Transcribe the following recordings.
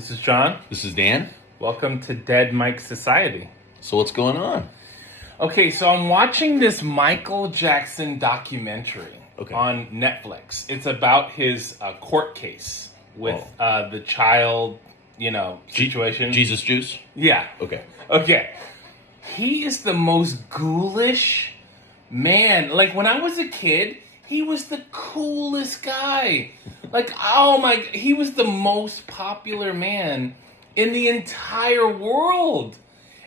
This is Jon. This is Dan. Welcome to Dead Mike Society. So what's going on? Okay, so I'm watching this Michael Jackson documentary on Netflix. It's about his court case with the child, situation. Jesus juice? Yeah. Okay. He is the most ghoulish man. Like, when I was a kid, he was the coolest guy. Like, he was the most popular man in the entire world.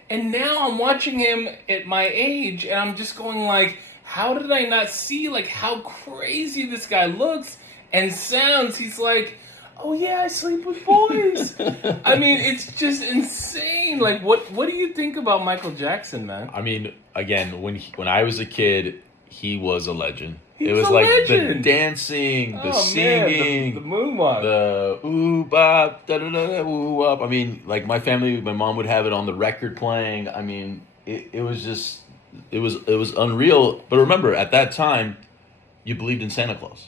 And now I'm watching him at my age, and I'm just going like, how did I not see, like, how crazy this guy looks and sounds? He's like, oh yeah, I sleep with boys. I mean, it's just insane. Like, what do you think about Michael Jackson, man? I mean, again, when I was a kid, he was a legend. It was a like legend. the dancing, the singing, the moonwalk, the ooh bop, da da da da ooh wop. I mean, like my mom would have it on the record playing. I mean, it was unreal. But remember, at that time, you believed in Santa Claus.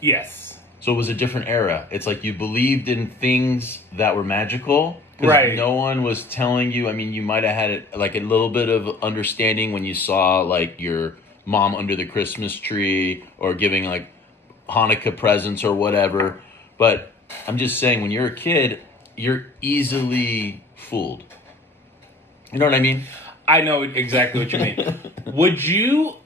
Yes. So it was a different era. It's like you believed in things that were magical. Right. No one was telling you. I mean, you might have had like a little bit of understanding when you saw like your mom under the Christmas tree or giving like Hanukkah presents or whatever. But I'm just saying, when you're a kid, you're easily fooled. You know what I mean? I know exactly what you mean. Would you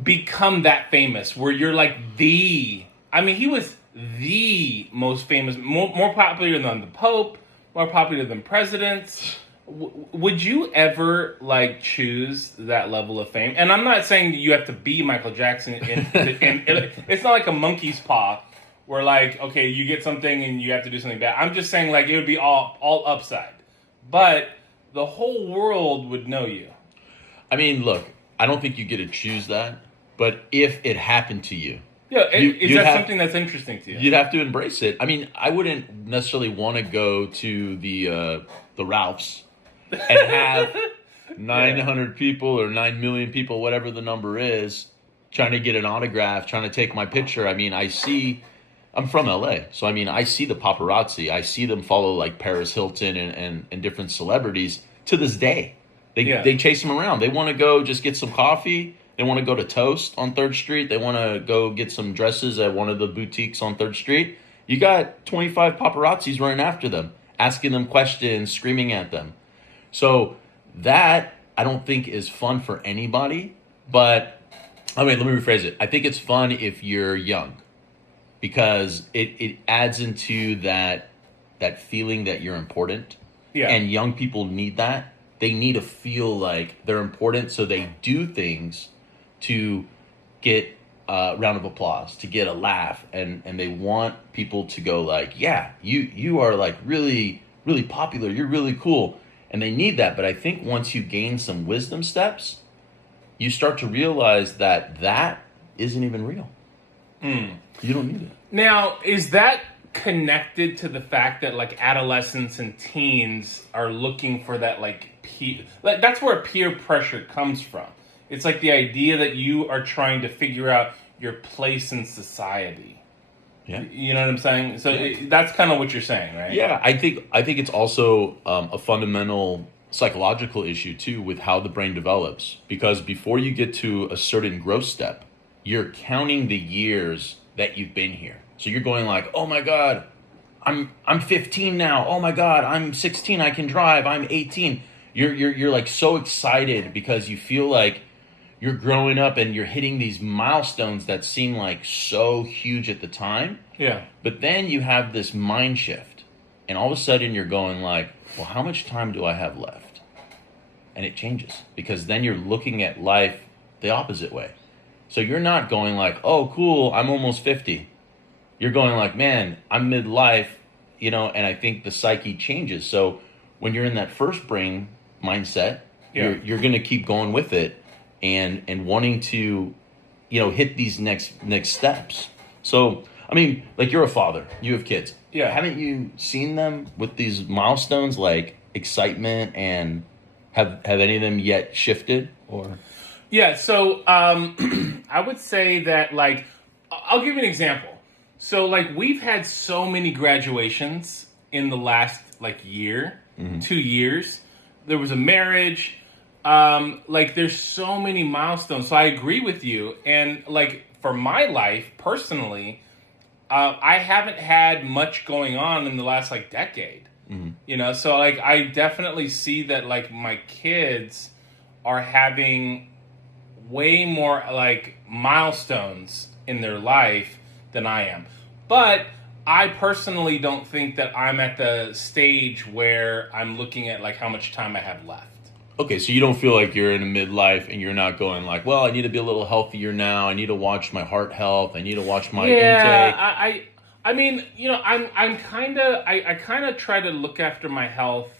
become that famous where you're like he was the most famous, more popular than the Pope, more popular than presidents. Would you ever like choose that level of fame? And I'm not saying you have to be Michael Jackson. It's not like a monkey's paw where like, okay, you get something and you have to do something bad. I'm just saying like it would be all upside, but the whole world would know you. I mean, look, I don't think you get to choose that, but if it happened to you, is that something that's interesting to you? You'd have to embrace it. I mean, I wouldn't necessarily want to go to the Ralphs and have 900 people or 9 million people, whatever the number is, trying to get an autograph, trying to take my picture. I mean, I'm from LA, so I mean, I see the paparazzi. I see them follow like Paris Hilton and different celebrities to this day. They chase them around. They want to go just get some coffee. They want to go to Toast on 3rd Street. They want to go get some dresses at one of the boutiques on 3rd Street. You got 25 paparazzis running after them, asking them questions, screaming at them. So that, I don't think, is fun for anybody. But, let me rephrase it. I think it's fun if you're young, because it adds into that feeling that you're important. Yeah. And young people need that. They need to feel like they're important, so they do things to get a round of applause, to get a laugh, and they want people to go like, yeah, you are like really, really popular, you're really cool. And they need that. But I think once you gain some wisdom steps, you start to realize that isn't even real. You don't need it. Now, is that connected to the fact that like adolescents and teens are looking for that like that's where peer pressure comes from? It's like the idea that you are trying to figure out your place in society. Yeah. You know what I'm saying? So that's kind of what you're saying, right? Yeah, I think it's also a fundamental psychological issue too with how the brain develops, because before you get to a certain growth step, you're counting the years that you've been here. So you're going like, oh my God, I'm 15 now. Oh my God, I'm 16. I can drive. I'm 18. You're like so excited because you feel like you're growing up and you're hitting these milestones that seem like so huge at the time. Yeah. But then you have this mind shift, and all of a sudden you're going like, well, how much time do I have left? And it changes, because then you're looking at life the opposite way. So you're not going like, oh, cool, I'm almost 50. You're going like, man, I'm midlife, and I think the psyche changes. So when you're in that first brain mindset, you're going to keep going with it and wanting to, hit these next steps. So, I mean, like, you're a father, you have kids. Yeah. Haven't you seen them with these milestones, like excitement, and have any of them yet shifted or? Yeah. So, I would say that, like, I'll give you an example. So, like, we've had so many graduations in the last like year, Mm-hmm. 2 years. There was a marriage. Like there's so many milestones. So I agree with you. And like for my life personally, I haven't had much going on in the last like decade. Mm-hmm. You know, so like I definitely see that like my kids are having way more like milestones in their life than I am. But I personally don't think that I'm at the stage where I'm looking at like how much time I have left. Okay, so you don't feel like you're in a midlife and you're not going like, well, I need to be a little healthier now. I need to watch my heart health. I need to watch my intake. I mean, you know, I'm kind of I kind of try to look after my health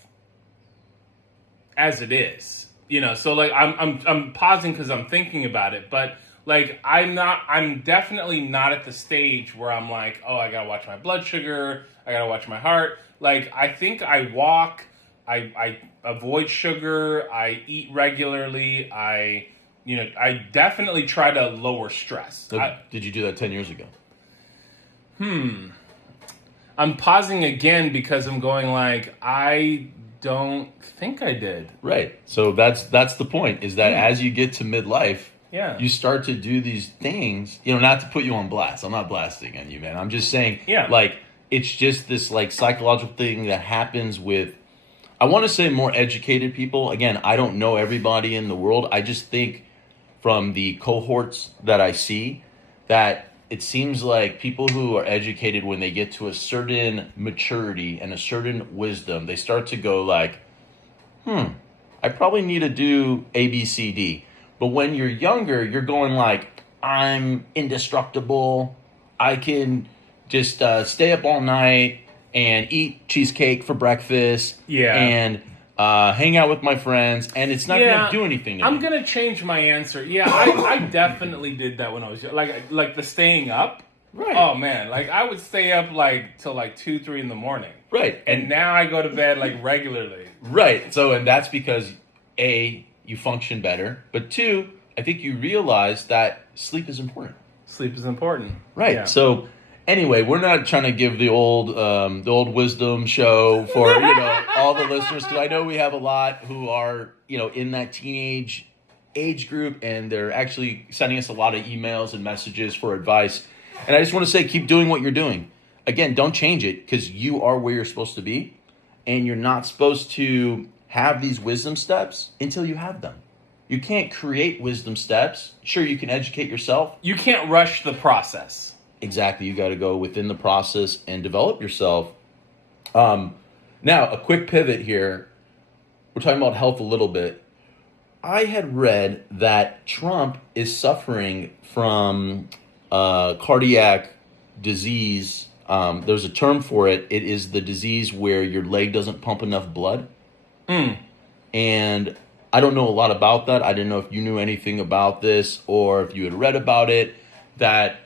as it is. You know, so like I'm pausing because I'm thinking about it, but like I'm definitely not at the stage where I'm like, oh, I gotta watch my blood sugar, I gotta watch my heart. Like I think I walk, I avoid sugar, I eat regularly, I definitely try to lower stress. So did you do that 10 years ago? I'm pausing again because I'm going like I don't think I did. Right. So that's the point, is that as you get to midlife, Yeah. you start to do these things, not to put you on blast. I'm not blasting on you, man. I'm just saying, like, it's just this, like, psychological thing that happens with, I want to say more educated people. Again, I don't know everybody in the world. I just think from the cohorts that I see that it seems like people who are educated, when they get to a certain maturity and a certain wisdom, they start to go like, I probably need to do A, B, C, D. But when you're younger, you're going like, I'm indestructible. I can just stay up all night and eat cheesecake for breakfast. Yeah. And hang out with my friends. And it's not going to do anything to me. I'm going to change my answer. Yeah, I definitely did that when I was young. Like the staying up. Right. Oh, man. Like, I would stay up, like, till, like, 2, 3 in the morning. Right. And now I go to bed, like, regularly. Right. So, and that's because, A, you function better. But 2, I think you realize that sleep is important. Sleep is important. Right. Yeah. So, anyway, we're not trying to give the old wisdom show for, all the listeners, because I know we have a lot who are, in that teenage age group, and they're actually sending us a lot of emails and messages for advice. And I just want to say, keep doing what you're doing. Again, don't change it, because you are where you're supposed to be, and you're not supposed to have these wisdom steps until you have them. You can't create wisdom steps. Sure, you can educate yourself. You can't rush the process. Exactly. You got to go within the process and develop yourself. Now, a quick pivot here. We're talking about health a little bit. I had read that Trump is suffering from cardiac disease. There's a term for it. It is the disease where your leg doesn't pump enough blood. And I don't know a lot about that. I didn't know if you knew anything about this or if you had read about it, that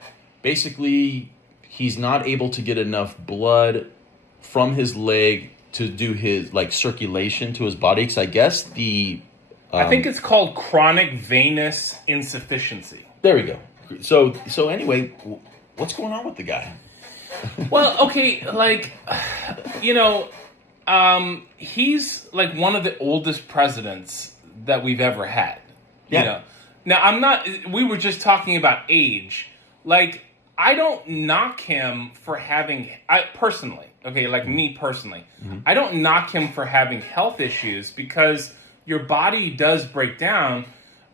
basically he's not able to get enough blood from his leg to do his circulation to his body. Because I guess I think it's called chronic venous insufficiency. There we go. So anyway, what's going on with the guy? Well, okay, he's like one of the oldest presidents that we've ever had. Yeah. Now we were just talking about age. Like, I don't knock him for having, me personally, I don't knock him for having health issues, because your body does break down.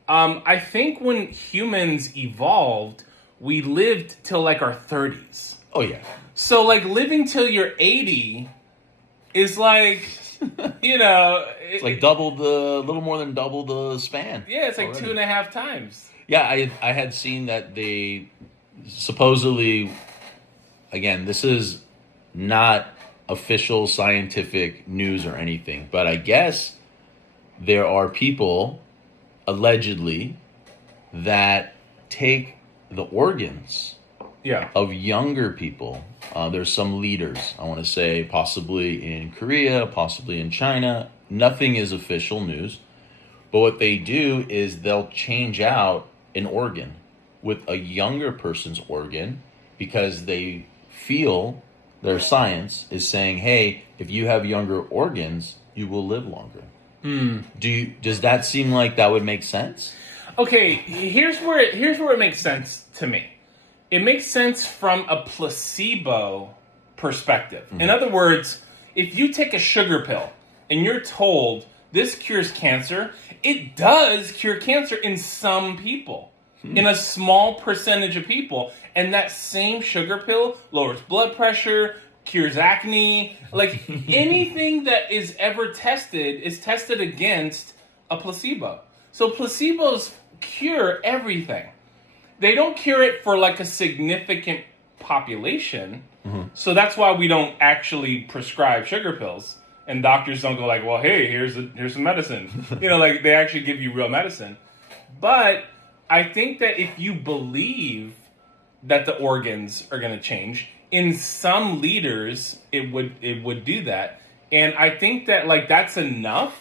I think when humans evolved, we lived till like our 30s. Oh, yeah. So like living till you're 80 is like, it's like a little more than double the span. Yeah, it's like already. 2.5 times. Yeah, I had seen that they supposedly, again, this is not official scientific news or anything, but I guess there are people, allegedly, that take the organs of younger people. There's some leaders, I want to say, possibly in Korea, possibly in China. Nothing is official news. But what they do is they'll change out an organ with a younger person's organ, because they feel their science is saying, hey, if you have younger organs, you will live longer. Does that seem like that would make sense? Okay, here's where it makes sense to me. It makes sense from a placebo perspective. In other words, if you take a sugar pill and you're told this cures cancer, it does cure cancer in some people, in a small percentage of people. And that same sugar pill lowers blood pressure, cures acne. Like anything that is ever tested is tested against a placebo. So placebos cure everything. They don't cure it for like a significant population. So that's why we don't actually prescribe sugar pills. And doctors don't go like, well, hey, here's some medicine. Like they actually give you real medicine. But I think that if you believe that the organs are going to change, in some leaders it would do that. And I think that like that's enough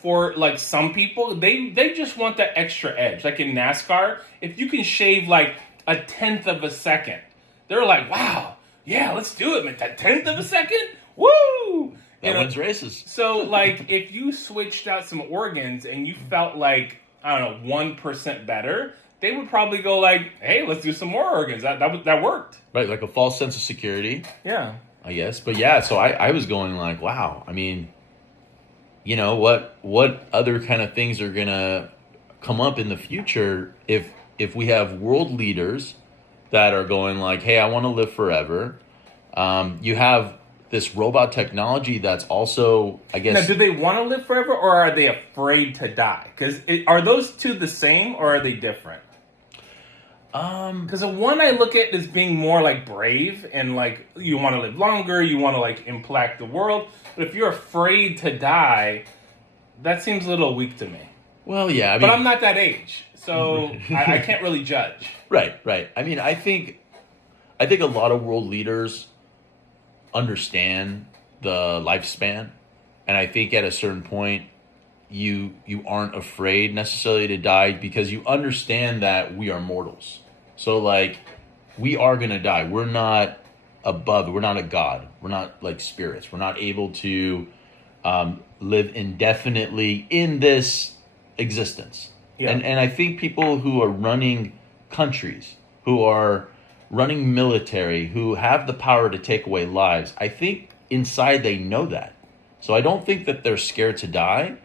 for like some people. They just want that extra edge. Like in NASCAR, if you can shave like a tenth of a second, they're like, wow, yeah, let's do it, man. That tenth of a second? Woo! That wins races. So like if you switched out some organs and you felt like, I don't know, 1% better, they would probably go like, hey, let's do some more organs. That worked. Right, like a false sense of security. Yeah. I guess. But yeah, so I was going like, wow, I mean, what other kind of things are going to come up in the future if we have world leaders that are going like, hey, I want to live forever. You have this robot technology that's also, I guess... Now, do they want to live forever or are they afraid to die? Because are those two the same or are they different? Because the one I look at as being more like brave and like you want to live longer, you want to like impact the world. But if you're afraid to die, that seems a little weak to me. Well, yeah. But I'm not that age, so I can't really judge. Right. I mean, I think a lot of world leaders understand the lifespan, and I think at a certain point you aren't afraid necessarily to die because you understand that we are mortals. So like we are going to die. We're not above, we're not a god. We're not like spirits. We're not able to live indefinitely in this existence. Yeah. And I think people who are running countries, who are running military, who have the power to take away lives, I think inside they know that. So I don't think that they're scared to die.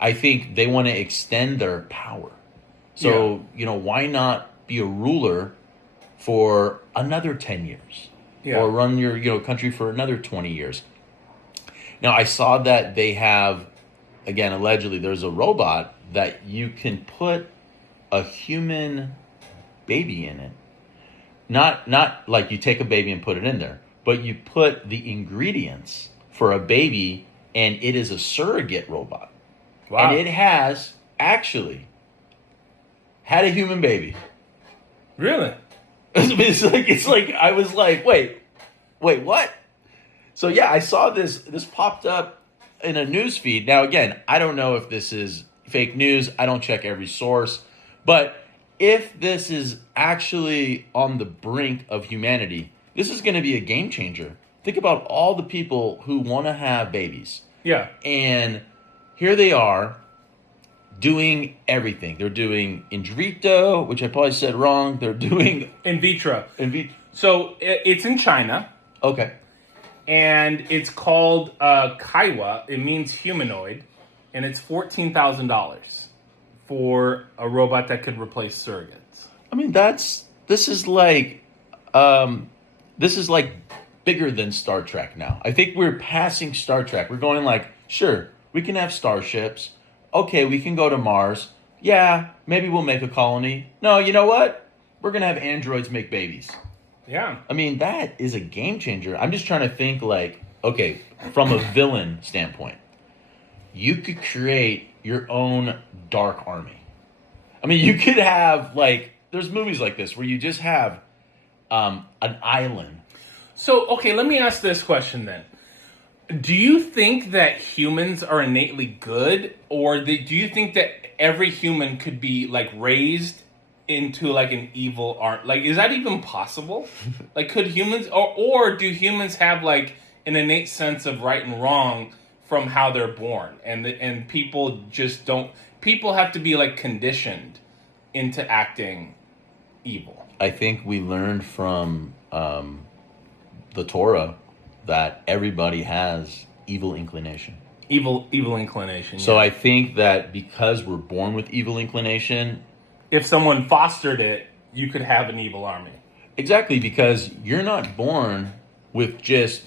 I think they want to extend their power. So, why not be a ruler for another 10 years? Yeah. Or run your country for another 20 years? Now, I saw that they have, again, allegedly, there's a robot that you can put a human baby in it. Not like you take a baby and put it in there, but you put the ingredients for a baby, and it is a surrogate robot. Wow. And it has actually had a human baby. Really? It's like I was like, wait, what? So yeah, I saw this popped up in a news feed. Now again, I don't know if this is fake news. I don't check every source, but if this is actually on the brink of humanity, this is going to be a game changer. Think about all the people who want to have babies. Yeah. And here they are doing everything. They're doing in vitro, which I probably said wrong. They're doing... In vitro. In So it's in China. Okay. And it's called Kaiwa. It means humanoid. And it's $14,000 for a robot that could replace surrogates. I mean, this is like bigger than Star Trek now. I think we're passing Star Trek. We're going like, sure, we can have starships. Okay, we can go to Mars. Yeah, maybe we'll make a colony. No, you know what? We're going to have androids make babies. Yeah. I mean, that is a game changer. I'm just trying to think like, okay, from a villain standpoint, you could create your own dark army. I mean, you could have like, there's movies like this where you just have an island. So, okay, let me ask this question then. Do you think that humans are innately good, or do you think that every human could be like raised into like an evil art? Like, is that even possible? Like, could humans, or do humans have like an innate sense of right and wrong from how they're born, and people just don't. People have to be like conditioned into acting evil. I think we learned from the Torah that everybody has evil inclination. Evil inclination. So yeah. I think that because we're born with evil inclination, If someone fostered it, you could have an evil army. exactly, because you're not born with just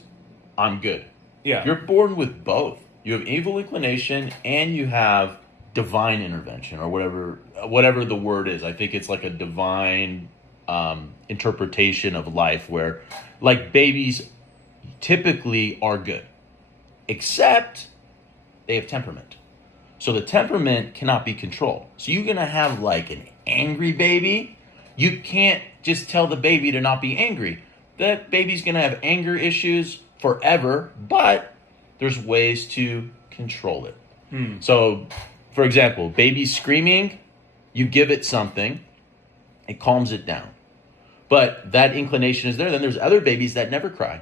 I'm good. Yeah. You're born with both. You have evil inclination and you have divine intervention, or whatever the word is. I think it's like a divine interpretation of life where, like, babies typically are good, except they have temperament. So the temperament cannot be controlled. So you're going to have like an angry baby. You can't just tell the baby to not be angry. That baby's going to have anger issues forever, but there's ways to control it. So, for example, baby screaming, you give it something, it calms it down. But that inclination is there. Then there's other babies that never cry,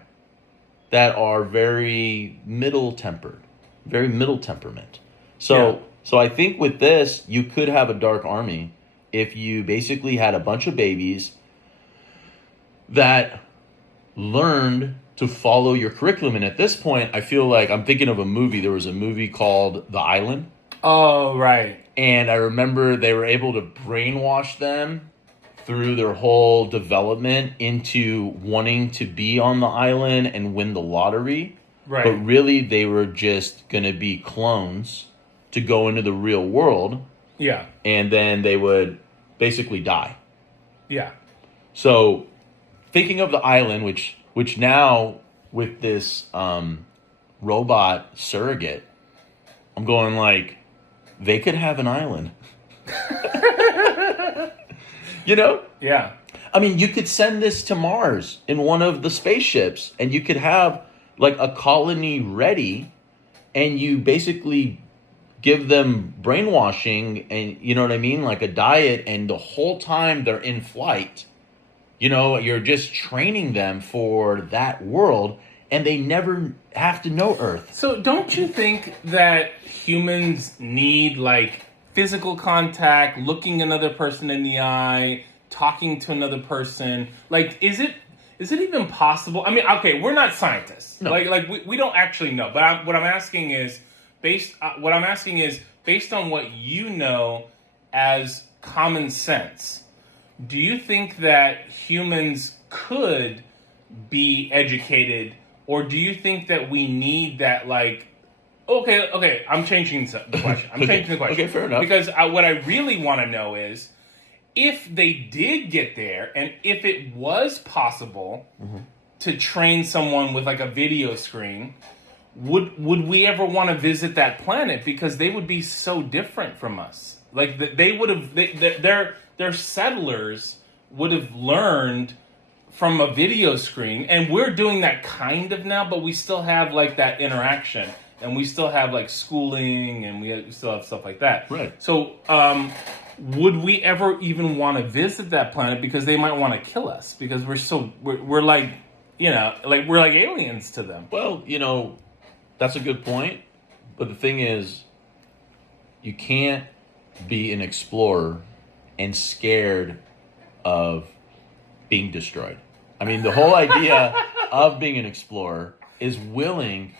that are very middle temperament. So I think with this, you could have a dark army if you basically had a bunch of babies that learned to follow your curriculum. And at this point, I feel like I'm thinking of a movie. There was a movie called The Island. Oh, right. And I remember they were able to brainwash them through their whole development into wanting to be on the island and win the lottery. Right. But really, they were just going to be clones to go into the real world. Yeah. And then they would basically die. Yeah. So thinking of the island, which now with this robot surrogate, I'm going like, they could have an island. You know? Yeah. I mean, you could send this to Mars in one of the spaceships, and you could have like a colony ready, and you basically give them brainwashing, and you know what I mean? Like a diet, and the whole time they're in flight, you know, you're just training them for that world, and they never have to know Earth. So don't you think that humans need like physical contact, looking another person in the eye, talking to another person? Like, is it even possible? I mean, okay, we're not scientists. No. Like we don't actually know. But what I'm asking is based on what you know as common sense. Do you think that humans could be educated, or do you think that we need that, like, okay, I'm changing the question. Okay, fair enough. Because what I really want to know is, if they did get there, and if it was possible to train someone with like a video screen, would we ever want to visit that planet? Because they would be so different from us. Like they would have, their settlers would have learned from a video screen, and we're doing that kind of now, but we still have like that interaction, and we still have like schooling, and we still have stuff like that. Right. So, would we ever even want to visit that planet? Because they might want to kill us, because we're like, you know, like we're like aliens to them. Well, you know, that's a good point. But the thing is, you can't be an explorer and scared of being destroyed. I mean, the whole idea of being an explorer is willing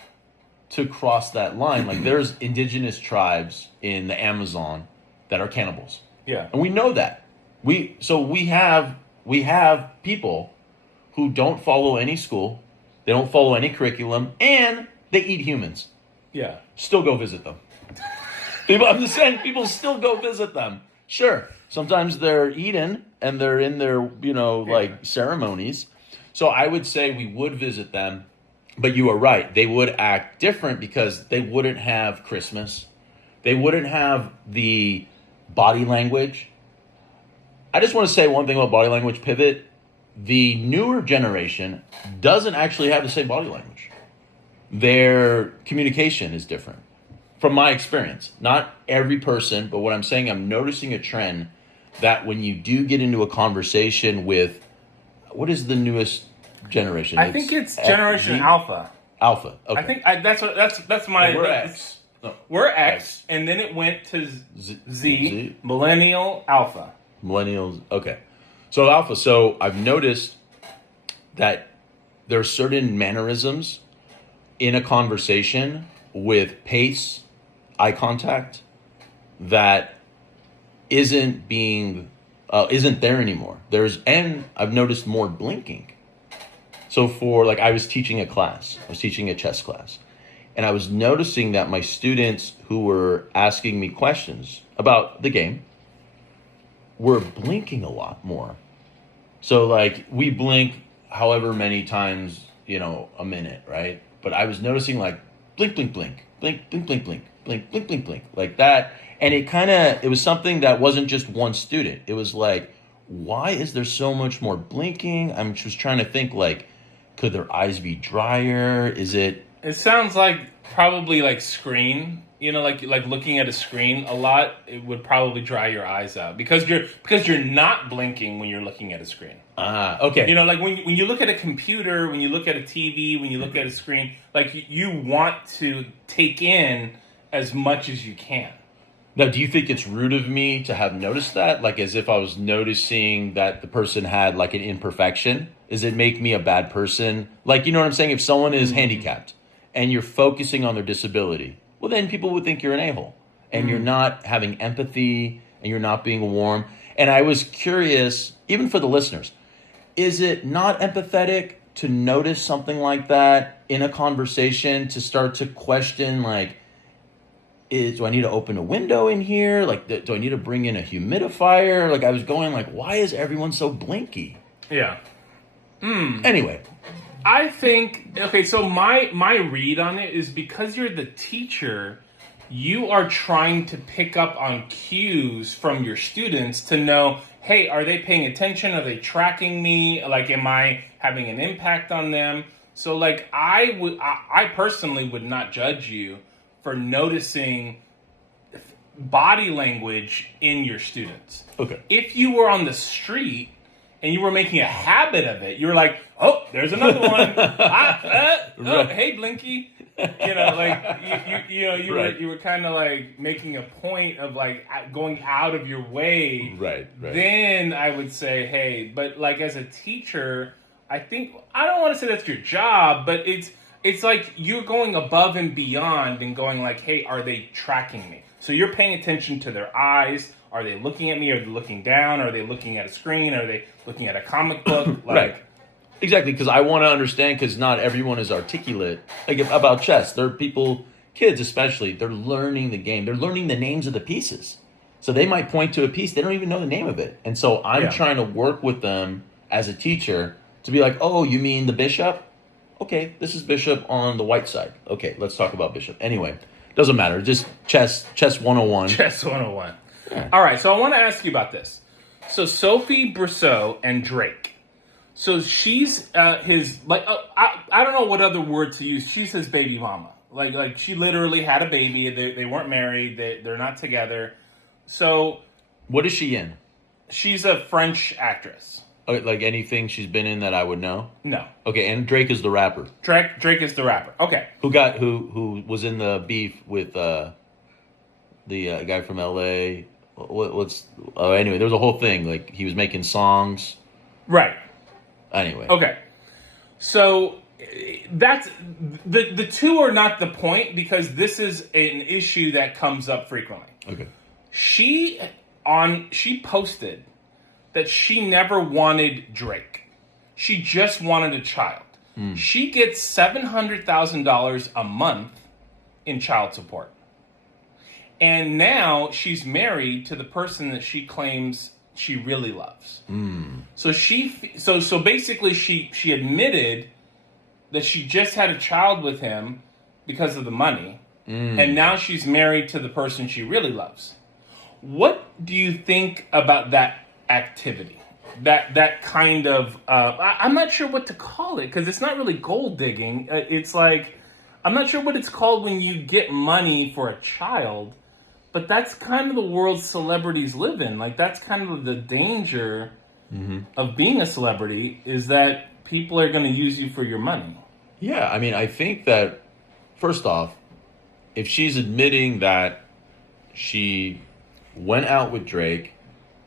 to cross that line. Like, there's indigenous tribes in the Amazon that are cannibals. Yeah. And we know that. We have people who don't follow any school, they don't follow any curriculum, and they eat humans. Yeah. Still go visit them. I'm just saying, people still go visit them. Sure, sometimes they're eaten and they're in their, you know, like ceremonies. So I would say we would visit them, but you are right. They would act different because they wouldn't have Christmas. They wouldn't have the body language. I just want to say one thing about body language, pivot. The newer generation doesn't actually have the same body language. Their communication is different. From my experience, not every person, but what I'm saying, I'm noticing a trend that when you do get into a conversation with, what is the newest generation? I think it's Generation Alpha. Alpha. Okay. I think that's my. Well, we're X. No. We're X, and then it went to Z. Millennial, Alpha. Millennials. Okay. So Alpha. So I've noticed that there are certain mannerisms in a conversation with pace, eye contact, that isn't there anymore. And I've noticed more blinking. So I was teaching a chess class, and I was noticing that my students who were asking me questions about the game were blinking a lot more. So like we blink however many times, a minute, right? But I was noticing like blink, blink, blink, blink, blink, blink, blink, blink, blink, blink, blink, like that. And it was something that wasn't just one student. It was like, why is there so much more blinking? I'm just trying to think, like, could their eyes be drier? Is it? It sounds like probably like screen. Like looking at a screen a lot. It would probably dry your eyes out because you're not blinking when you're looking at a screen. Okay. Like when you look at a computer, when you look at a TV, when you look at a screen, like you want to take in as much as you can. Now, do you think it's rude of me to have noticed that? Like as if I was noticing that the person had like an imperfection? Does it make me a bad person? Like, you know what I'm saying? If someone is handicapped and you're focusing on their disability, well, then people would think you're an a-hole. And you're not having empathy and you're not being warm. And I was curious, even for the listeners, is it not empathetic to notice something like that in a conversation, to start to question, like, do I need to open a window in here? Like, do I need to bring in a humidifier? Like, I was going like, why is everyone so blinky? Yeah. Anyway. I think, okay, so my read on it is because you're the teacher, you are trying to pick up on cues from your students to know, hey, are they paying attention? Are they tracking me? Like, am I having an impact on them? So, like, I personally would not judge you for noticing body language in your students. Okay. If you were on the street and you were making a habit of it, you were like, oh, there's another one. Right. Hey, Blinky. You were kind of like making a point of like going out of your way. Right. Then I would say, hey, but like as a teacher, I don't want to say that's your job, but it's like you're going above and beyond and going like, hey, are they tracking me? So you're paying attention to their eyes. Are they looking at me? Are they looking down? Are they looking at a screen? Are they looking at a comic book? Right. Exactly, because I want to understand, because not everyone is articulate about chess. There are people, kids especially, they're learning the game. They're learning the names of the pieces. So they might point to a piece, they don't even know the name of it. And so I'm trying to work with them as a teacher to be like, oh, you mean the bishop? Okay, this is bishop on the white side. Okay, let's talk about bishop. Anyway, doesn't matter. Just chess 101. Chess 101. Yeah. All right, so I want to ask you about this. So Sophie Brousseau and Drake. So she's his, like, I don't know what other word to use. She's his baby mama. Like she literally had a baby. They weren't married. They're not together. So. What is she in? She's a French actress. Like anything she's been in that I would know? No. Okay, and Drake is the rapper. Drake is the rapper. Okay. Who was in the beef with the guy from LA? Anyway, there was a whole thing. Like he was making songs. Right. Anyway. Okay. So that's the two are not the point because this is an issue that comes up frequently. Okay. She posted that she never wanted Drake. She just wanted a child. She gets $700,000 a month in child support. And now she's married to the person that she claims she really loves. So basically she admitted that she just had a child with him because of the money. And now she's married to the person she really loves. What do you think about that activity? That kind of I'm not sure what to call it because it's not really gold digging. It's like I'm not sure what it's called when you get money for a child, But that's kind of the world celebrities live in. Like, that's kind of the danger of being a celebrity, is that people are going to use you for your money. Yeah, I mean, I think that, first off, if she's admitting that she went out with Drake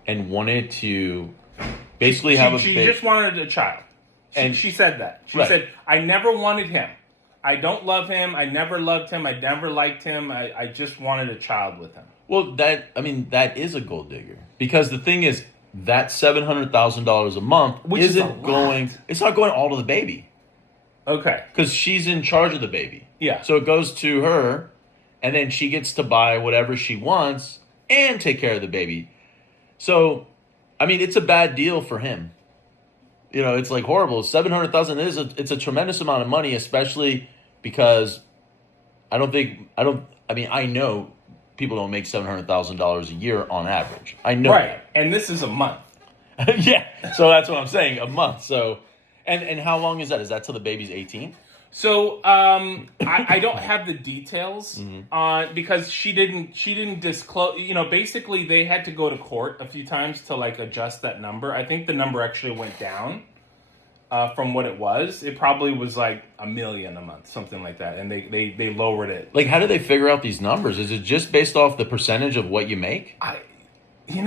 and wanted to basically have a She baby. just wanted a child. And she said that. She said, I never wanted him. I don't love him. I never loved him. I never liked him. I just wanted a child with him. Well, that is a gold digger. Because the thing is, that $700,000 a month isn't going, it's not going all to the baby. Okay. Because she's in charge of the baby. Yeah. So it goes to her, and then she gets to buy whatever she wants and take care of the baby. So, I mean, it's a bad deal for him. You know, it's like horrible. $700,000 it's a tremendous amount of money, especially because I know people don't make $700,000 a year on average. I know. Right. And this is a month. Yeah. So that's what I'm saying, a month. So, and how long is that? Is that till the baby's 18? So I don't have the details because she didn't disclose. You know, basically they had to go to court a few times to like adjust that number. I think the number actually went down from what it was. It probably was like $1 million a month, something like that, and they lowered it. Like, how do they figure out these numbers? Is it just based off the percentage of what you make? I don't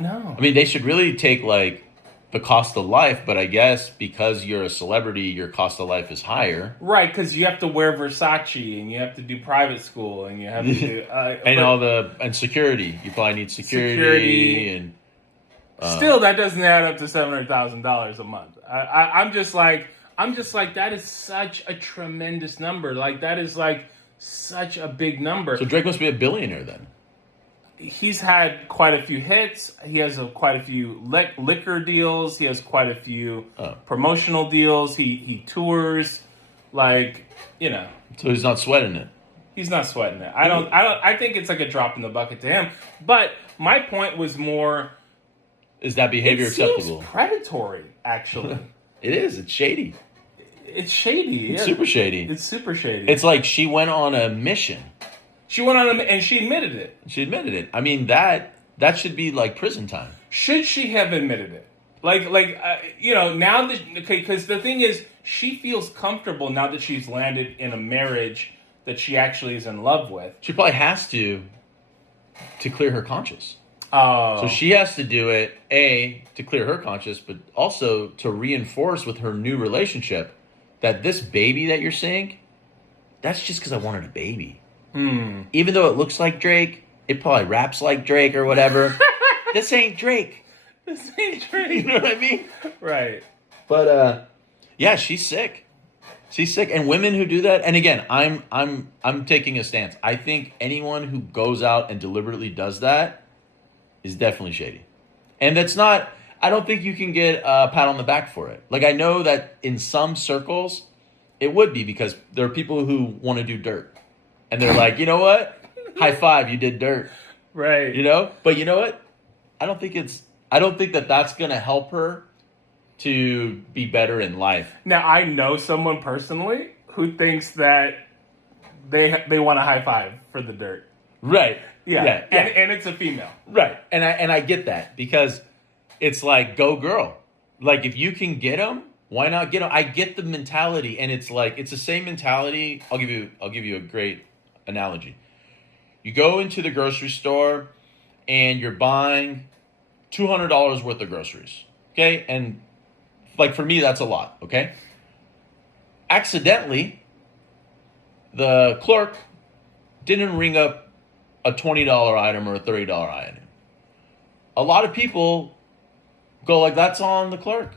know. I mean, they should really take like the cost of life, but I guess because you're a celebrity, your cost of life is higher. Right, because you have to wear Versace, and you have to do private school, and you have to do... and security. You probably need security. And still, that doesn't add up to $700,000 a month. I'm just like, that is such a tremendous number. Like, that is like such a big number. So Drake must be a billionaire then. He's had quite a few hits. He has quite a few liquor deals. He has quite a few promotional deals. He tours, like, you know. So he's not sweating it. He's not sweating it. I think it's like a drop in the bucket to him. But my point was more. Is that behavior acceptable? Seems predatory, actually. It is. It's shady. It's shady. It's super shady. It's super shady. It's like she went on a mission. She went on and she admitted it. She admitted it. I mean, that should be like prison time. Should she have admitted it? You know, now that, okay, because the thing is, she feels comfortable now that she's landed in a marriage that she actually is in love with. She probably has to clear her conscience. Oh. So she has to do it, A, to clear her conscience, but also to reinforce with her new relationship that this baby that you're seeing, that's just because I wanted a baby. Even though it looks like Drake, it probably raps like Drake or whatever. This ain't Drake. This ain't Drake. You know what I mean? Right. But yeah, she's sick. She's sick. And women who do that, and again, I'm taking a stance. I think anyone who goes out and deliberately does that is definitely shady. And that's not, I don't think you can get a pat on the back for it. Like, I know that in some circles it would be, because there are people who want to do dirt. And they're like, you know what? High five, you did dirt. Right. You know? But you know what? I don't think that that's going to help her to be better in life. Now, I know someone personally who thinks that they want a high five for the dirt. Right. Yeah. And it's a female. Right. And I get that, because it's like, go girl. Like, if you can get them, why not get them? I get the mentality, and it's like, it's the same mentality. I'll give you a great analogy. You go into the grocery store and you're buying $200 worth of groceries. Okay? And like, for me, that's a lot. Okay? Accidentally, the clerk didn't ring up a $20 item or a $30 item. A lot of people go like, that's on the clerk.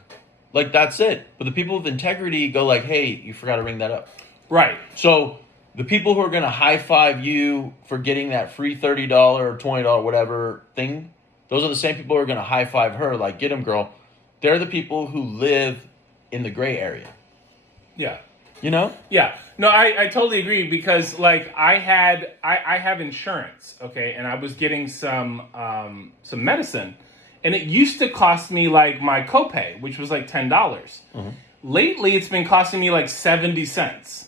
Like, that's it. But the people with integrity go like, hey, you forgot to ring that up. Right. So the people who are going to high-five you for getting that free $30 or $20, whatever thing, those are the same people who are going to high-five her, like, get him, girl. They're the people who live in the gray area. Yeah. You know? Yeah. No, I totally agree, because, like, I have insurance, okay, and I was getting some medicine, and it used to cost me, like, my copay, which was, like, $10. Lately, it's been costing me, like, 70 cents.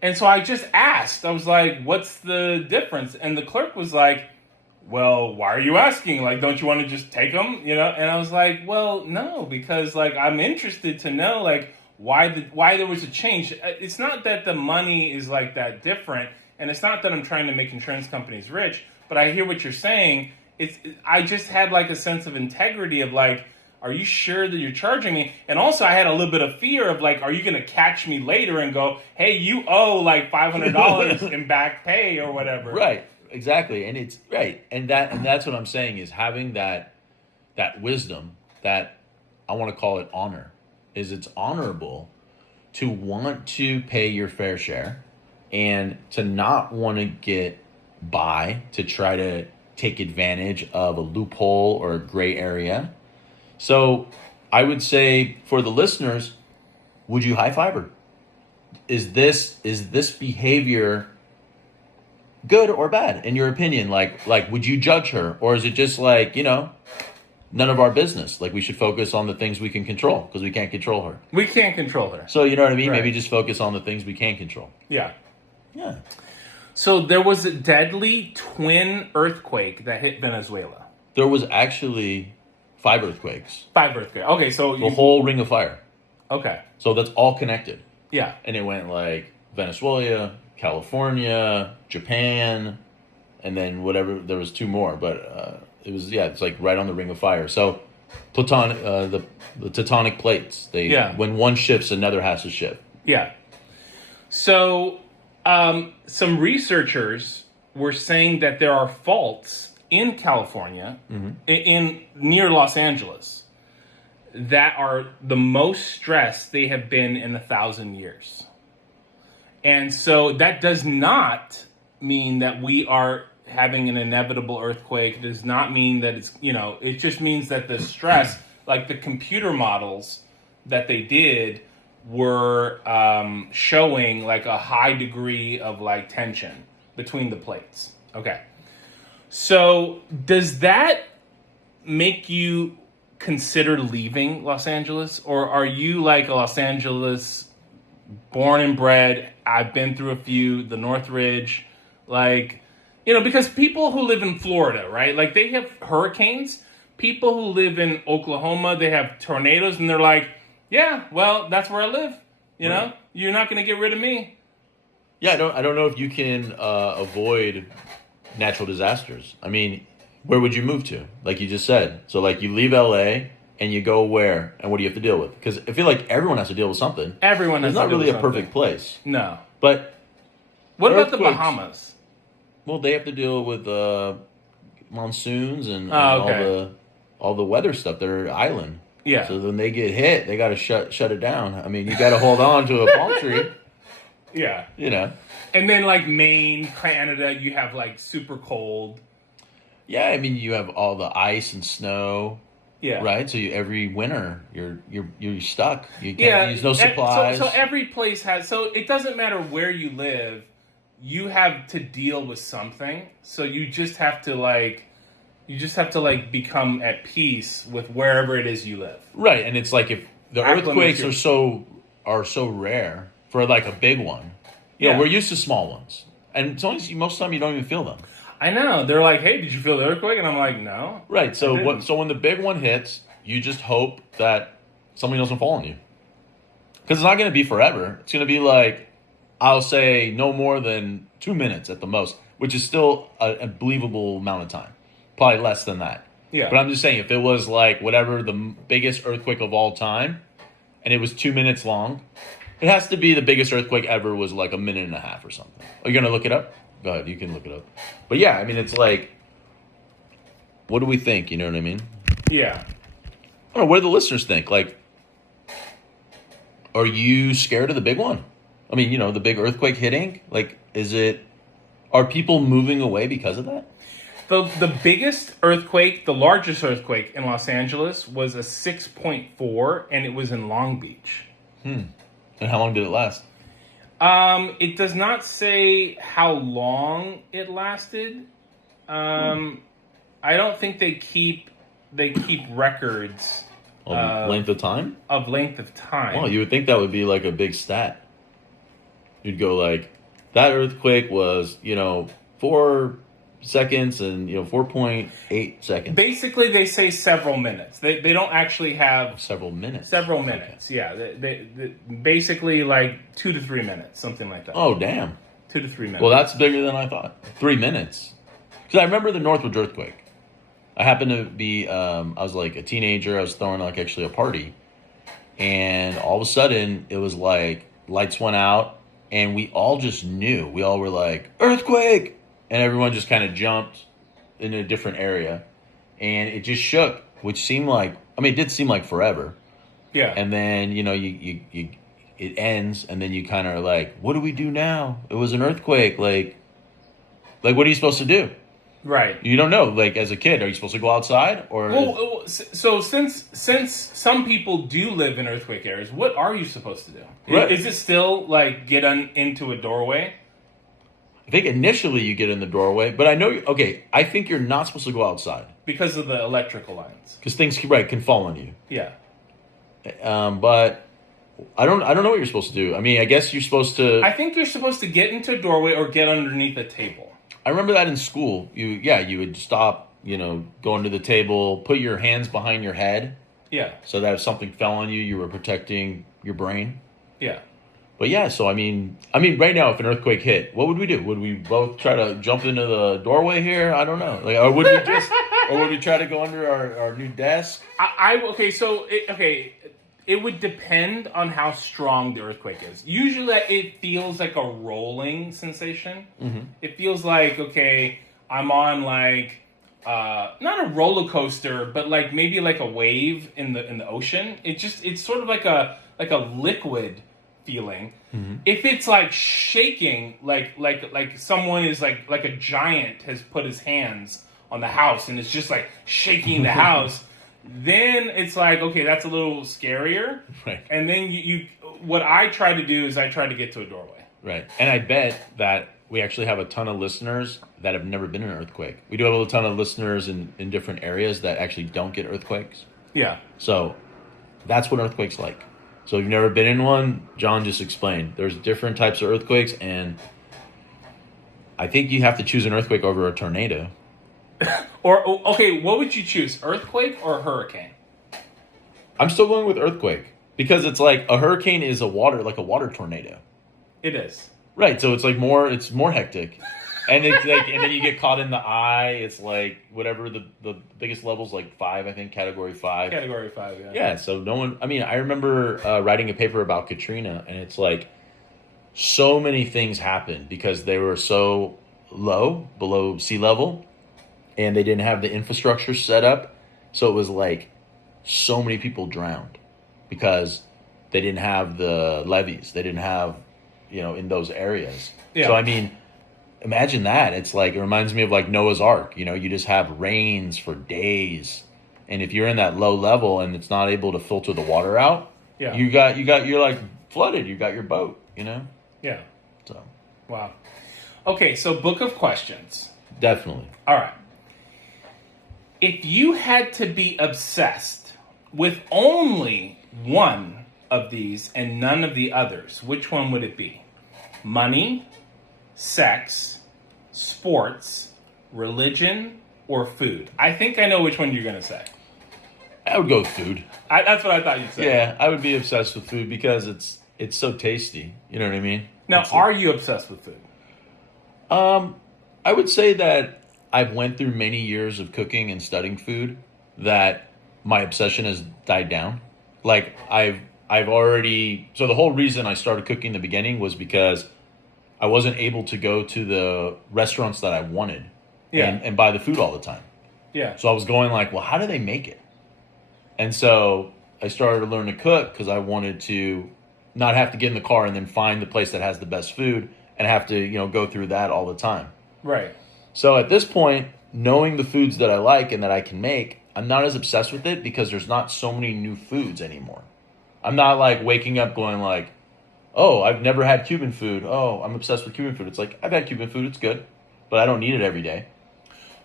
And so I just asked. I was like, "What's the difference?" And the clerk was like, "Well, why are you asking? Like, don't you want to just take them?" You know? And I was like, "Well, no, because like I'm interested to know like why there was a change. It's not that the money is like that different, and it's not that I'm trying to make insurance companies rich. But I hear what you're saying. I just had like a sense of integrity of like, are you sure that you're charging me? And also I had a little bit of fear of like, are you going to catch me later and go, hey, you owe like $500 in back pay or whatever. Right. Exactly. And it's right. And that's what I'm saying is having that wisdom, that I want to call it honor, is it's honorable to want to pay your fair share and to not want to get by, to try to take advantage of a loophole or a gray area. So I would say for the listeners, would you high five her? Is this behavior good or bad in your opinion? Like would you judge her, or is it just like, none of our business? Like we should focus on the things we can control because we can't control her. We can't control her. So you know what I mean? Right. Maybe just focus on the things we can control. Yeah. Yeah. So there was a deadly twin earthquake that hit Venezuela. There was actually 5 earthquakes. 5 earthquakes. Okay, so The whole ring of fire. Okay. So that's all connected. Yeah. And it went like Venezuela, California, Japan, and then whatever. There was 2 more, but it's like right on the ring of fire. So platonic, the tectonic plates. When one shifts, another has to shift. Yeah. So some researchers were saying that there are faults in California, in near Los Angeles, that are the most stressed they have been in 1,000 years. And so that does not mean that we are having an inevitable earthquake. It does not mean that it's, it just means that the stress, like the computer models that they did were showing like a high degree of like tension between the plates. Okay. So does that make you consider leaving Los Angeles, or are you like a Los Angeles born and bred? I've been through a few, the Northridge, like, because people who live in Florida, right? Like they have hurricanes. People who live in Oklahoma, they have tornadoes, and they're like, yeah, well, that's where I live. You know, you're not going to get rid of me. Yeah, I don't know if you can avoid natural disasters. I mean, where would you move to? Like you just said. So like you leave LA and you go where? And what do you have to deal with? Because I feel like everyone has to deal with something. Everyone has to deal with something. It's not really a perfect place. No. But what about the Bahamas? Well, they have to deal with monsoons and all the weather stuff. They're an island. Yeah. So when they get hit, they got to shut it down. I mean, you got to hold on to a palm tree. Yeah. And then like Maine, Canada, you have like super cold. Yeah, I mean you have all the ice and snow. Yeah. Right. So every winter you're stuck. You can't use no supplies. So every place has. So it doesn't matter where you live, you have to deal with something. So you just have to like become at peace with wherever it is you live. Right, and it's like if the earthquakes are so rare for like a big one, you know, we're used to small ones, and it's only most of the time you don't even feel them. I know. They're like, "Hey, did you feel the earthquake?" And I'm like, "No." Right. So when the big one hits, you just hope that something doesn't fall on you, because it's not going to be forever. It's going to be like, I'll say no more than 2 minutes at the most, which is still a believable amount of time. Probably less than that. Yeah. But I'm just saying, if it was like whatever the biggest earthquake of all time, and it was 2 minutes long, it has to be the biggest earthquake ever was like 1.5 minutes or something. Are you going to look it up? Go ahead, you can look it up. But yeah, I mean, it's like, what do we think? You know what I mean? Yeah. I don't know, what do the listeners think? Like, are you scared of the big one? I mean, you know, the big earthquake hitting? Like, are people moving away because of that? The biggest earthquake, the largest earthquake in Los Angeles was a 6.4, and it was in Long Beach. And how long did it last? It does not say how long it lasted. I don't think they keep records Of length of time? Of length of time. Well, you would think that would be like a big stat. you'd go like, that earthquake was, 4 seconds and, 4.8 seconds. Basically, they say several minutes. They don't actually have Several minutes. several minutes. Okay. Yeah, they basically like 2 to 3 minutes, something like that. Oh, damn. 2 to 3 minutes. Well, that's bigger than I thought. 3 minutes. Because I remember the Northwood earthquake. I happened to be, I was like a teenager. I was throwing like actually a party. And all of a sudden, it was like lights went out. And we all just knew. We all were like, earthquake! And everyone just kind of jumped in a different area. And it just shook, which seemed like, it did seem like forever. Yeah. And then, it ends, and then you kind of are like, what do we do now? It was an earthquake. Like, what are you supposed to do? Right. You don't know. Like, as a kid, are you supposed to go outside? Or well, so since some people do live in earthquake areas, what are you supposed to do? Right. Is it still like get into a doorway? I think initially you get in the doorway, but I know, I think you're not supposed to go outside. Because of the electrical lines. Because things, can fall on you. Yeah. But I don't know what you're supposed to do. I guess you're supposed to... I think you're supposed to get into a doorway or get underneath a table. I remember that in school. You would stop, go into the table, put your hands behind your head. Yeah. So that if something fell on you, you were protecting your brain. Yeah. But yeah, so right now, if an earthquake hit, what would we do? Would we both try to jump into the doorway here? I don't know. Or would we try to go under our new desk? It would depend on how strong the earthquake is. Usually, it feels like a rolling sensation. Mm-hmm. It feels like, I'm on like not a roller coaster, but like maybe like a wave in the ocean. It's sort of like a liquid feeling. Mm-hmm. If it's like shaking, like someone is like a giant has put his hands on the house and it's just like shaking the house. Then it's like, that's a little scarier. Right. And then what I try to do is I try to get to a doorway. Right. And I bet that we actually have a ton of listeners that have never been in an earthquake. We do have a ton of listeners in different areas that actually don't get earthquakes. Yeah. So that's what earthquake's like. So if you've never been in one, John just explained. There's different types of earthquakes, and I think you have to choose an earthquake over a tornado. What would you choose, earthquake or hurricane? I'm still going with earthquake because it's like a hurricane is a water tornado. It is. Right, so it's like more hectic. And it's like, and then you get caught in the eye. It's like whatever the biggest level's like 5, I think, category 5. Category 5, yeah. Yeah, so no one, I remember writing a paper about Katrina, and it's like so many things happened because they were so low, below sea level, and they didn't have the infrastructure set up. So it was like so many people drowned because they didn't have the levees. They didn't have, in those areas. Yeah. So, imagine that. It's like, it reminds me of like Noah's Ark. You just have rains for days. And if you're in that low level and it's not able to filter the water out, yeah, you're like flooded. You got your boat, Yeah. So. Wow. Okay, so book of questions. Definitely. All right. If you had to be obsessed with only one of these and none of the others, which one would it be? Money, sex, sports, religion, or food? I think I know which one you're going to say. I would go with food. That's what I thought you'd say. Yeah, I would be obsessed with food because it's so tasty. You know what I mean? Now, are you obsessed with food? I would say that I've went through many years of cooking and studying food that my obsession has died down. Like I've already, so the whole reason I started cooking in the beginning was because I wasn't able to go to the restaurants that I wanted and buy the food all the time. Yeah. So I was going like, well, how do they make it? And so I started to learn to cook because I wanted to not have to get in the car and then find the place that has the best food and have to, go through that all the time. Right. So at this point, knowing the foods that I like and that I can make, I'm not as obsessed with it because there's not so many new foods anymore. I'm not like waking up going like, oh, I've never had Cuban food. Oh, I'm obsessed with Cuban food. It's like, I've had Cuban food. It's good, but I don't need it every day.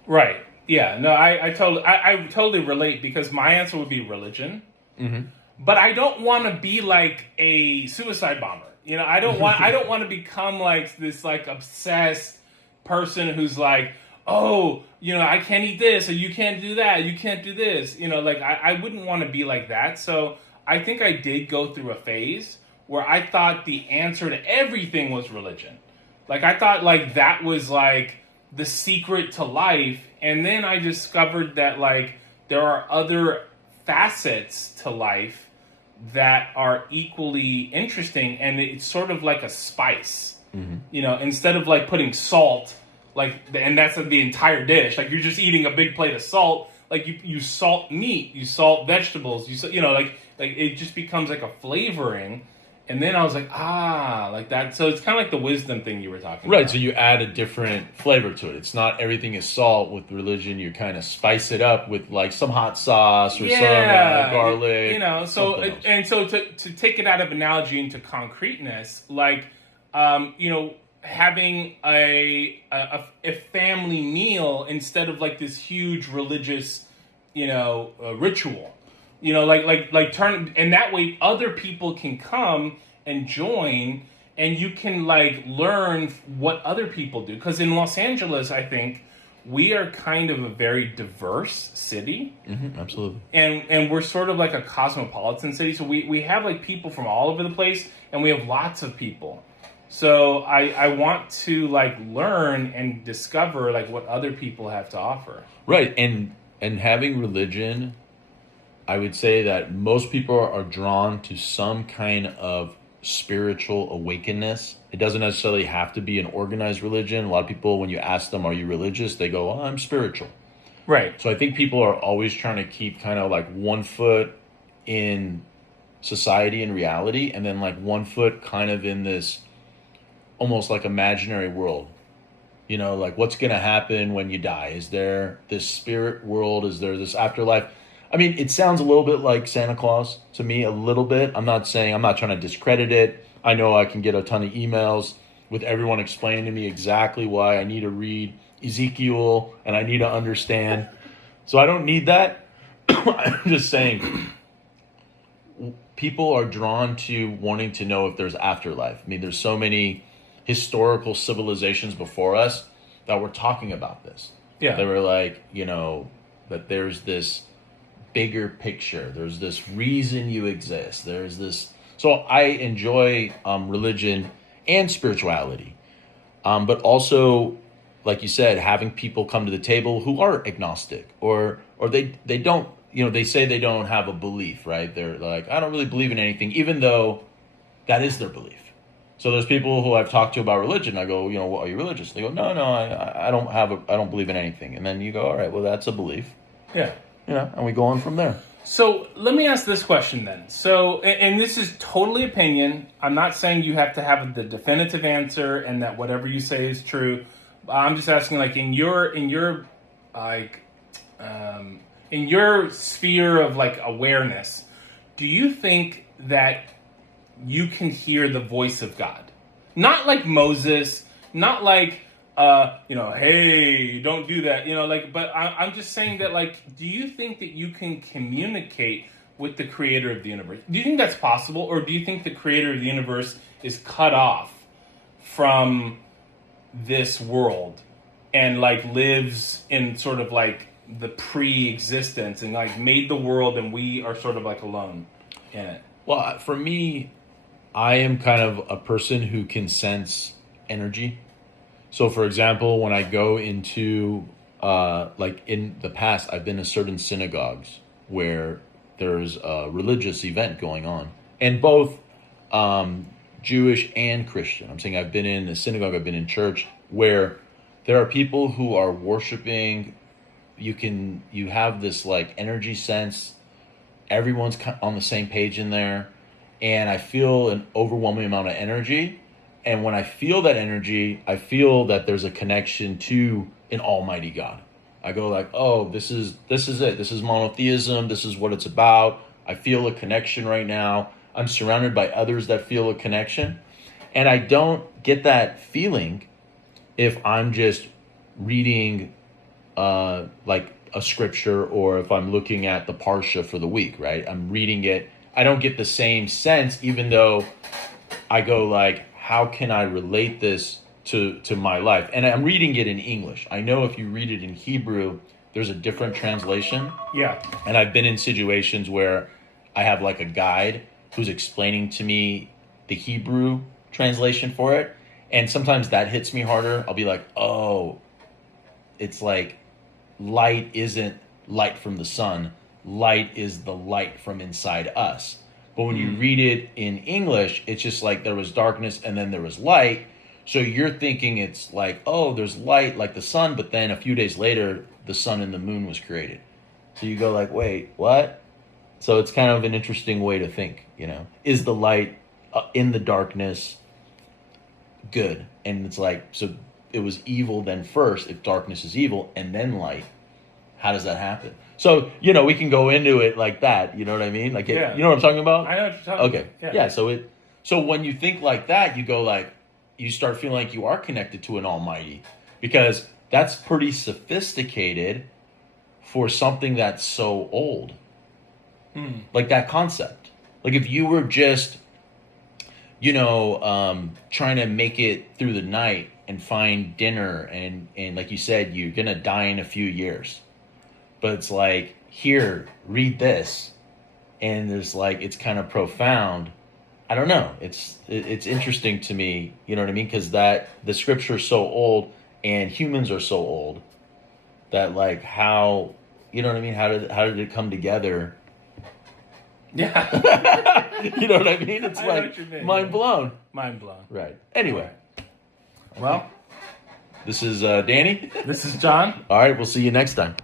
Right. Yeah. No, I totally relate because my answer would be religion. Mm-hmm. But I don't want to be like a suicide bomber. You know, I don't want to become like this like obsessed person who's like, oh, you know, I can't eat this, or you can't do that, you can't do this. You know, like I wouldn't want to be like that. So I think I did go through a phase where I thought the answer to everything was religion. Like I thought like that was like the secret to life. And then I discovered that like there are other facets to life that are equally interesting, and it's sort of like a spice. You know, instead of like putting salt, like, and that's the entire dish. Like you're just eating a big plate of salt. Like you salt meat, you salt vegetables, you know, like it just becomes like a flavoring. And then I was like, like that. So it's kind of like the wisdom thing you were talking about. Right, so you add a different flavor to it. It's not everything is salt. With religion, you kind of spice it up with like some hot sauce or some garlic. You know, so and so to take it out of analogy into concreteness, like you know, having a family meal instead of like this huge religious, you know, ritual. You know, like turn, and that way other people can come and join, and you can like learn what other people do. Because in Los Angeles, I think we are kind of a very diverse city. Absolutely. And we're sort of like a cosmopolitan city. So we have like people from all over the place, and we have lots of people. So I want to like learn and discover like what other people have to offer. Right, and having religion, I would say that most people are drawn to some kind of spiritual awakeness. It doesn't necessarily have to be an organized religion. A lot of people, when you ask them, are you religious? They go, I'm spiritual. Right. So I think people are always trying to keep kind of like one foot in society and reality, and then like one foot kind of in this almost like imaginary world. You know, like what's going to happen when you die? Is there this spirit world? Is there this afterlife? I mean, it sounds a little bit like Santa Claus to me, a little bit. I'm not trying to discredit it. I know I can get a ton of emails with everyone explaining to me exactly why I need to read Ezekiel and I need to understand. So I don't need that. I'm just saying people are drawn to wanting to know if there's afterlife. I mean, there's so many historical civilizations before us that were talking about this. Yeah. They were like, you know, that there's this bigger picture. There's this reason you exist. There's this. So I enjoy religion and spirituality, but also, like you said, having people come to the table who are agnostic or they don't. You know, they say they don't have a belief, right? They're like, I don't really believe in anything, even though that is their belief. So there's people who I've talked to about religion. I go, you know, well, are you religious? They go, no, I don't believe in anything. And then you go, all right, well, that's a belief. Yeah. You know, and we go on from there. So let me ask this question then. So, and this is totally opinion. I'm not saying you have to have the definitive answer and that whatever you say is true. I'm just asking, like, in your sphere of like awareness, do you think that you can hear the voice of God? Not like Moses, not like you know, hey, don't do that, you know, like, but I'm just saying that, like, do you think that you can communicate with the creator of the universe? Do you think that's possible, or do you think the creator of the universe is cut off from this world and, like, lives in sort of, like, the pre-existence and, like, made the world and we are sort of, like, alone in it? Well, for me, I am kind of a person who can sense energy. So, for example, when I go into, like in the past, I've been to certain synagogues where there's a religious event going on. And both Jewish and Christian. I'm saying I've been in a synagogue, I've been in church, where there are people who are worshiping. You have this like energy sense. Everyone's on the same page in there. And I feel an overwhelming amount of energy. And when I feel that energy, I feel that there's a connection to an almighty God. I go like, oh, this is it. This is monotheism. This is what it's about. I feel a connection right now. I'm surrounded by others that feel a connection. And I don't get that feeling if I'm just reading like a scripture or if I'm looking at the Parsha for the week, right? I'm reading it. I don't get the same sense, even though I go like, how can I relate this to my life? And I'm reading it in English. I know if you read it in Hebrew, there's a different translation. Yeah. And I've been in situations where I have like a guide who's explaining to me the Hebrew translation for it. And sometimes that hits me harder. I'll be like, oh, it's like light isn't light from the sun. Light is the light from inside us. But when you read it in English, it's just like there was darkness and then there was light. So you're thinking it's like, oh, there's light like the sun, but then a few days later, the sun and the moon was created. So you go like, wait, what? So it's kind of an interesting way to think, you know. Is the light in the darkness good? And it's like, so it was evil then first, if darkness is evil, and then light. How does that happen? So, you know, we can go into it like that. You know what I mean? Like, you know what I'm talking about? I know what you're talking about. Yeah. So when you think like that, you go like, you start feeling like you are connected to an almighty, because that's pretty sophisticated for something that's so old. Like that concept. Like if you were just, you know, trying to make it through the night and find dinner and like you said, you're going to die in a few years. But it's like, here, read this. And there's like, it's kind of profound. I don't know. It's interesting to me, you know what I mean? Because that the scripture is so old and humans are so old that like how, you know what I mean? How did it come together? Yeah. You know what I mean? It's like mind blown. Mind blown. Right. Anyway. Well, this is Danny. This is John. All right. We'll see you next time.